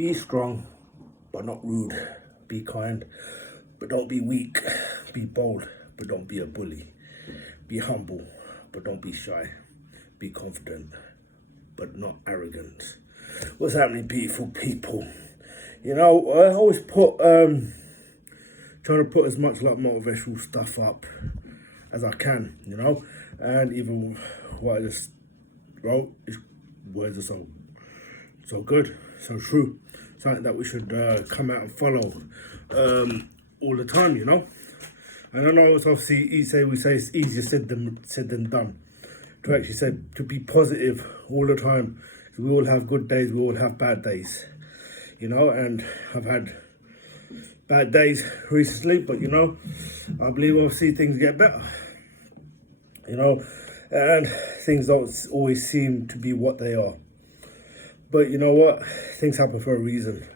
Be strong, but not rude. Be kind, but don't be weak. Be bold, but don't be a bully. Be humble, but don't be shy. Be confident, but not arrogant. What's happening, beautiful people? I always try to put as much like motivational stuff up as I can, and even what I just wrote is words are so good, so true, something that we should come out and follow all the time, And I know it's obviously we say it's easier said than done. To actually say to be positive all the time. We all have good days, we all have bad days, And I've had bad days recently, but I believe obviously things get better, and things don't always seem to be what they are. But you know what? Things happen for a reason.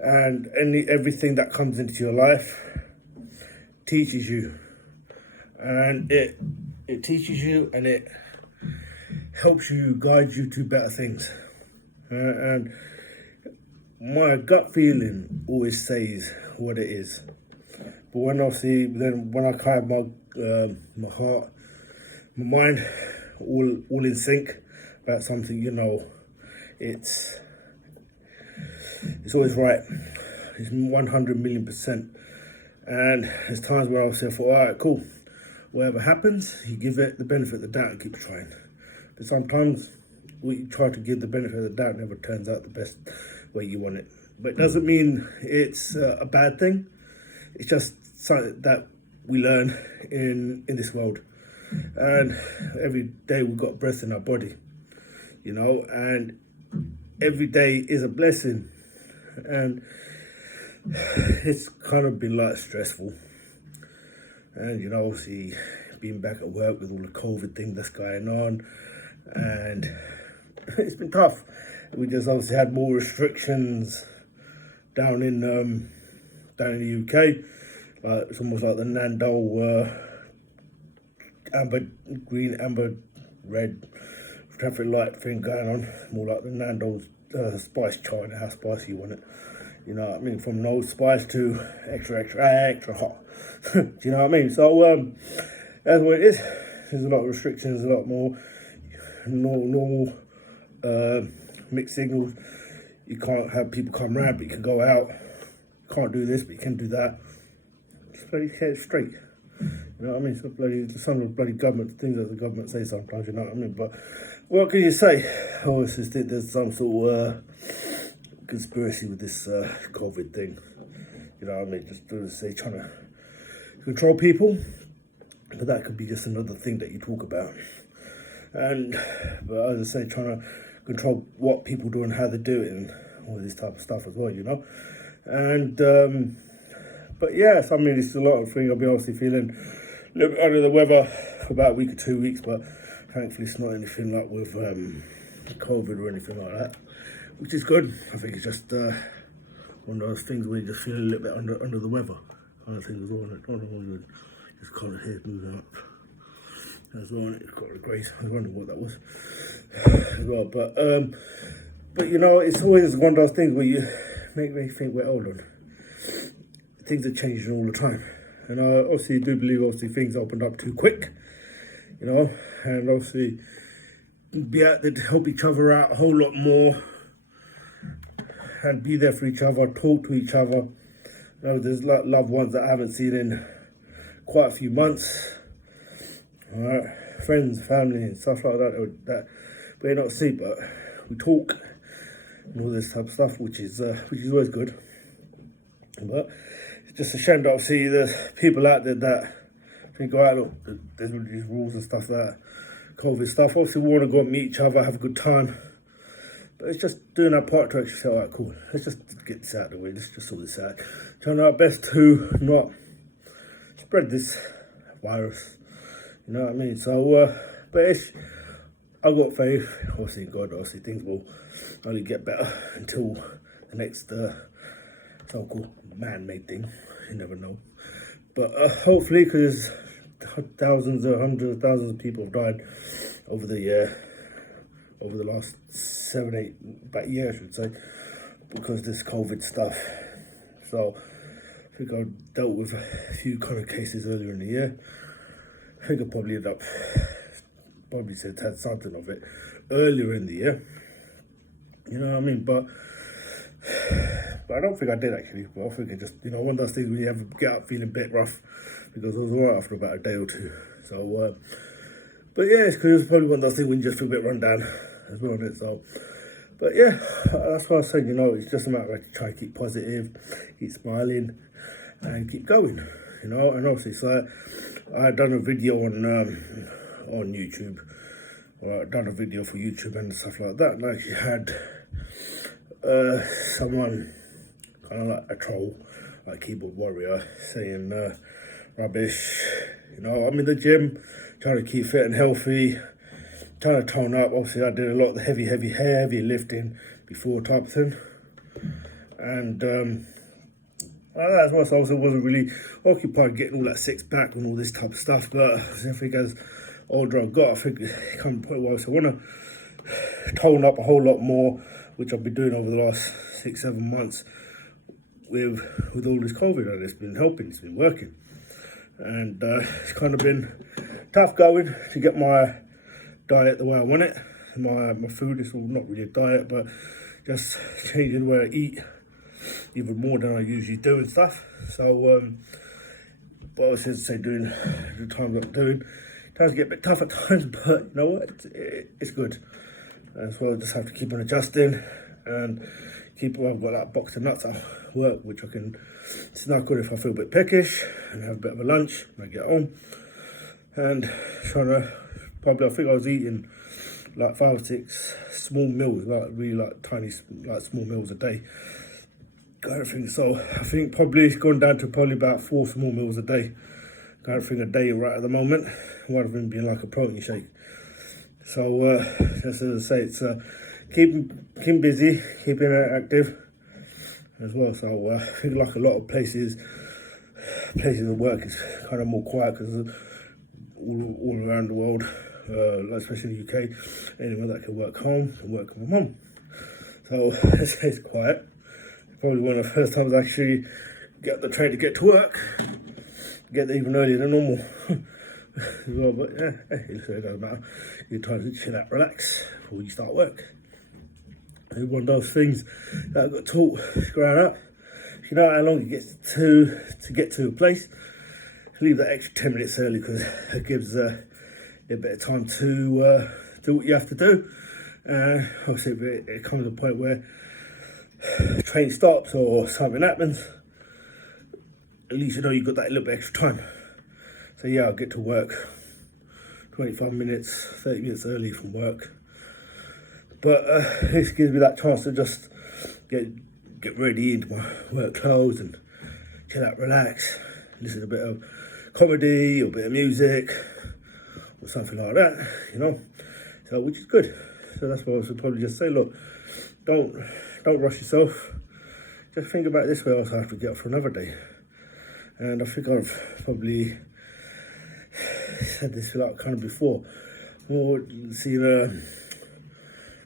And everything that comes into your life teaches you. And it teaches you and it helps you, guide you to better things. And my gut feeling always says what it is. But when I kind of my heart, my mind, all in sync about something, it's always right. It's 100 million %. And there's times where I'll say, all right, cool. Whatever happens, you give it the benefit of the doubt and keep trying. But sometimes we try to give the benefit of the doubt, never turns out the best way you want it. But it doesn't mean it's a bad thing. It's just something that we learn in this world. And every day we've got breath in our body, and every day is a blessing. And it's kind of been like stressful. And, obviously being back at work with all the COVID thing that's going on. And it's been tough. We just obviously had more restrictions down in the UK. It's almost like the Nando amber, green, amber, red traffic light thing going on. More like the Nando's spice chart, how spicy you want it. You know what I mean? From no spice to extra hot. Do you know what I mean? So that's what it is. There's a lot of restrictions, a lot more normal mixed signals. You can't have people come around, but you can go out. You can't do this, but you can do that. Just bloody get it straight. You know what I mean? Some of the bloody government things that the government say sometimes. You know what I mean? But what can you say? I always just think there's some sort of conspiracy with this COVID thing. You know what I mean? Just to say trying to control people, but that could be just another thing that you talk about. But as I say, trying to control what people do and how they do it and all this type of stuff as well, But yes, I mean, it's a lot of things. I've been obviously feeling a little bit under the weather for about a week or 2 weeks, but thankfully it's not anything like with COVID or anything like that, which is good. I think it's just one of those things where you just feel a little bit under the weather kind of thing as well. Just kind of hair moving up as well. It's got a grace. I was wondering what that was as well. But it's always one of those things where you make me think, well, hold on. Things are changing all the time. And I obviously do believe things opened up too quick, and obviously be out there to help each other out a whole lot more and be there for each other, talk to each other. There's loved ones that I haven't seen in quite a few months. All right, friends, family, and stuff like that we not see, but we talk and all this type of stuff, which is always good. But it's just a shame that I see there's people out there that think, all right, look, there's all these rules and stuff like that, COVID stuff. Obviously, we want to go and meet each other, have a good time. But it's just doing our part to actually say, all right, cool, let's just get this out of the way, let's just sort this out. Trying our best to not spread this virus, you know what I mean? So, but I've got faith, obviously in God, obviously things will only get better until the next so-called man-made thing, you never know. But hopefully, because thousands or hundreds of thousands of people have died over the last 7, 8, about a year, I should say. because of this COVID stuff. So I think I dealt with a few kind of cases earlier in the year. I think I probably ended up had something of it earlier in the year. You know what I mean? But I don't think I did actually. But I think it just, one of those things where you have to get up feeling a bit rough, because I was alright after about a day or two. So, but yeah, it's because it's probably one of those things when you just feel a bit run down as well, isn't it? So, but yeah, that's what I was saying, it's just a matter of trying to keep positive, keep smiling, and keep going, And obviously, so I had done a video on YouTube. I'd done a video for YouTube and stuff like that. Like, you had someone, kind of like a troll, like keyboard warrior, saying rubbish. I'm in the gym, trying to keep fit and healthy, trying to tone up. Obviously, I did a lot of the heavy lifting before type of thing. And that's why I wasn't really occupied getting all that six pack and all this type of stuff. But I think as older I got, I think it come to a point where I want to tone up a whole lot more, which I've been doing over the last 6-7 months with all this COVID, and it's been helping, it's been working. And it's kind of been tough going to get my diet the way I want it. My food is not really a diet, but just changing the way I eat even more than I usually do and stuff. So, but I was just say doing the times I'm doing, times get a bit tough at times, but you know what, it's good. And so I just have to keep on adjusting and I've got that box of nuts at work, which it's not good if I feel a bit peckish and have a bit of a lunch when I get home. And I think I was eating like 5 or 6 small meals, like tiny, like small meals a day. I think probably it's gone down to probably about 4 small meals a day. I think a day right at the moment, rather than being like a protein shake. So just as I say, it's keeping busy, keeping active as well. So I think like a lot of places of work is kind of more quiet because all around the world, especially in the UK, anyone that can work home can work from home. So it's quiet. Probably one of the first times I actually get the train to get to work, get there even earlier than normal. As well, but yeah, it doesn't matter. You try to chill out, relax before you start work. It's one of those things that I got taught growing up. You know how long it gets to get to a place, leave that extra 10 minutes early because it gives a bit of time to do what you have to do. Obviously, it comes to a point where the train stops or something happens, at least you know you've got that little bit extra time. So yeah, I'll get to work 25 minutes, 30 minutes early from work. But this gives me that chance to just get ready into my work clothes and chill out, relax, listen to a bit of comedy or a bit of music or something like that, So which is good. So that's what I would probably just say, look, don't rush yourself. Just think about it this way, else I have to get up for another day. And I think I've probably said this kind of before. Or seen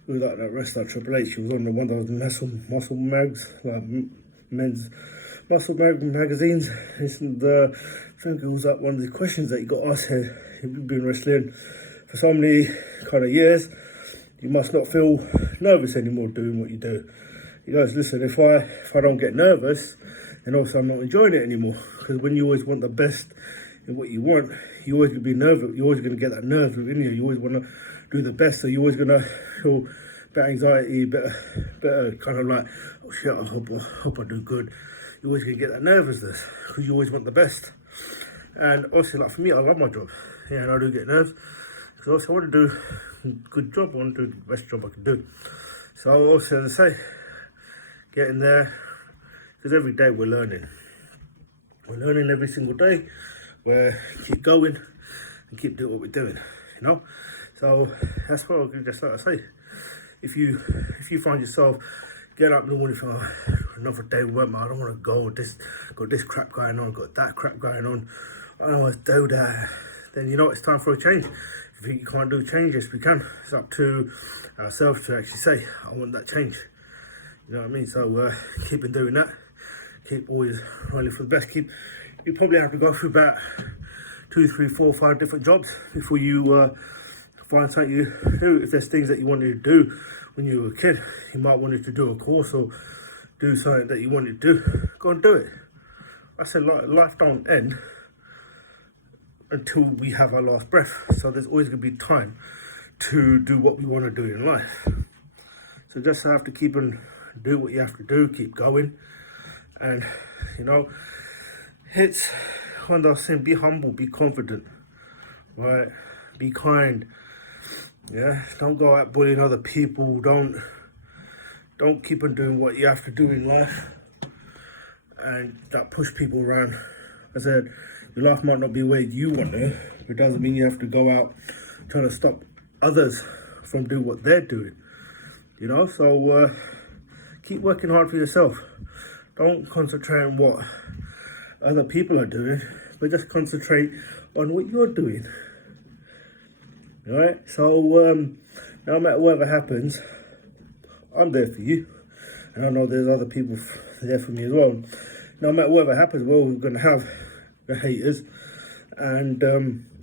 with that wrestler Triple H. She was on one of those muscle mags, men's muscle magazines. And I think it was one of the questions that he got asked here. You've been wrestling for so many kind of years. You must not feel nervous anymore doing what you do. He goes, listen, if I don't get nervous, then also I'm not enjoying it anymore. Because when you always want the best in what you want, you're always going to be nervous. You're always going to get that nerve within you. You always want to do the best. So you're always going to feel a bit of anxiety, a bit kind of like, oh shit, I hope I do good. You're always going to get that nervousness because you always want the best. And obviously, like for me, I love my job. Yeah, and I do get nerves. Because also I want to do a good job. I want to do the best job I can do. So also, as I say, getting there, because every day we're learning. We're learning every single day. We keep going and keep doing what we're doing, So that's what I can just like I say. If you find yourself getting up in the morning for another day of work, man, I don't want to got this crap going on, got that crap going on, I don't want to do that, then it's time for a change. If you think you can't do change, yes we can. It's up to ourselves to actually say, I want that change. You know what I mean? So keep on doing that. Keep always running for the best. You probably have to go through about 2, 3, 4, 5 different jobs before you find something you do. If there's things that you wanted to do when you were a kid, you might wanted to do a course or do something that you wanted to do, go and do it. I said life don't end until we have our last breath. So there's always going to be time to do what we want to do in life. So just have to keep on do what you have to do, keep going. And, you know, it's one of those things, be humble, be confident, right? Be kind, yeah? Don't go out bullying other people. Don't keep on doing what you have to do in life and that push people around. I said, your life might not be where you want it, but it doesn't mean you have to go out trying to stop others from doing what they're doing, you know? So keep working hard for yourself. Don't concentrate on what other people are doing, but just concentrate on what you're doing. All right? So no matter whatever happens, I'm there for you. And I know there's other people there for me as well. No matter whatever happens, we're all going to have the haters. And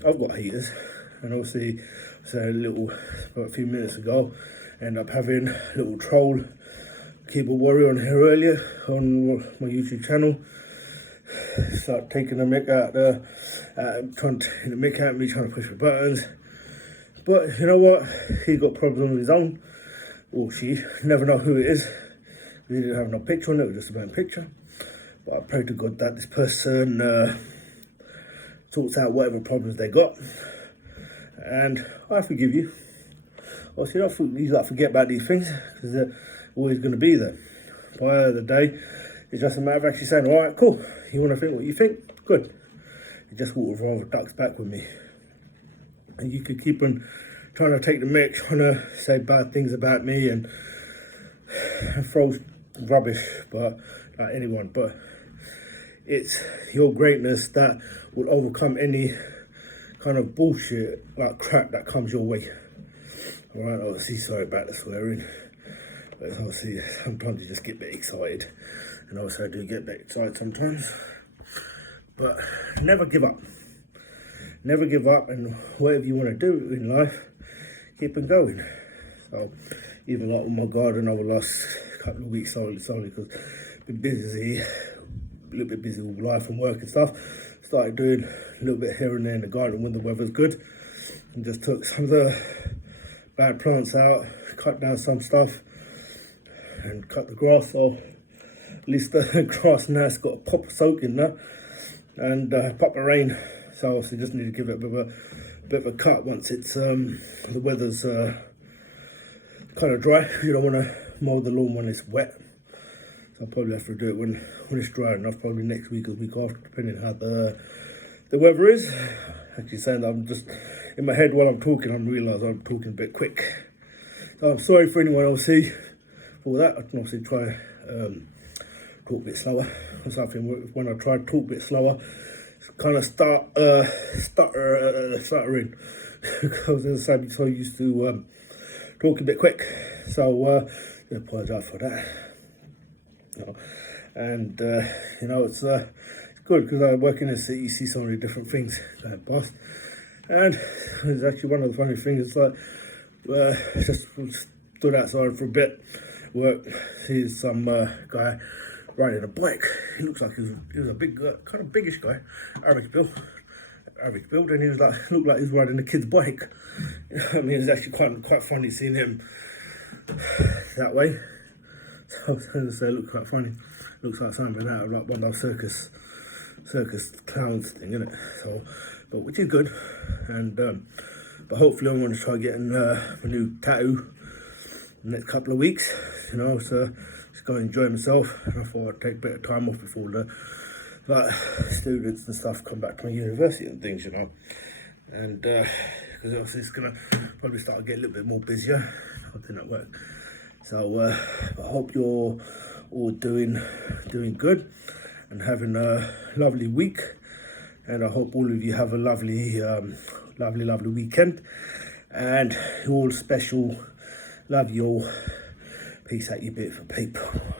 I've got haters. And obviously, I said about a few minutes ago, end up having a little troll keyboard warrior on here earlier on my YouTube channel. Start taking the mick out there, trying to take the mick out of me, trying to push the buttons. But you know what? He's got problems of his own, or she. Never know who it is. We didn't have no picture on it, it was just a blank picture. But I pray to God that this person sorts out whatever problems they got. And I forgive you. Obviously, you don't forget about these things, because they're always going to be there. By the end of the day, it's just a matter of actually saying, all right, cool, you want to think what you think? Good. You just walk with all the ducks back with me. And you could keep on trying to take the mic, trying to say bad things about me and throw rubbish, but like anyone. But it's your greatness that will overcome any kind of bullshit, like crap that comes your way. All right, obviously, sorry about the swearing. But obviously, sometimes you just get a bit excited. And obviously, I do get a bit excited sometimes. But never give up. Never give up, and whatever you want to do in life, keep on going. So, even like with my garden over the last couple of weeks, slowly, because I've been busy, a little bit busy with life and work and stuff. Started doing a little bit here and there in the garden when the weather's good. And just took some of the bad plants out, cut down some stuff, and cut the grass. So at least the grass now's got a proper soak in there, and proper rain. So obviously just need to give it a bit of a cut once it's the weather's kind of dry. You don't want to mow the lawn when it's wet. So I'll probably have to do it when it's dry enough, probably next week or week after, depending on how the weather is. Actually saying that I'm just in my head while I'm talking, I realise I'm talking a bit quick. So I'm sorry for anyone else for that. I can obviously try talk a bit slower or something. When I try to talk a bit slower, kind of stuttering because as I say, I'm so used to talking a bit quick. So I apologise for that. You know, and you know, it's good because I work in the city, you see so many different things going past. And it's actually one of the funny things. It's like just stood outside for a bit, work, see some guy riding a bike. He looks like he was a big, kind of biggish guy, average build, and he was like, looked like he was riding a kid's bike. I mean, it's actually quite funny seeing him that way. So I was going to say, it looks quite funny. Looks like something out of like one of those circus clowns thing, isn't it? So, but which is good, and but hopefully I'm going to try getting a new tattoo in the next couple of weeks. You know, so just go enjoy myself. And I thought I'd take a bit of time off before the students and stuff come back to my university and things, you know. And because obviously it's gonna probably start to get a little bit more busier. I think at work. So I hope you're all doing good and having a lovely week. And I hope all of you have a lovely weekend. And you're all special. Love you all. Peace out, you beautiful people.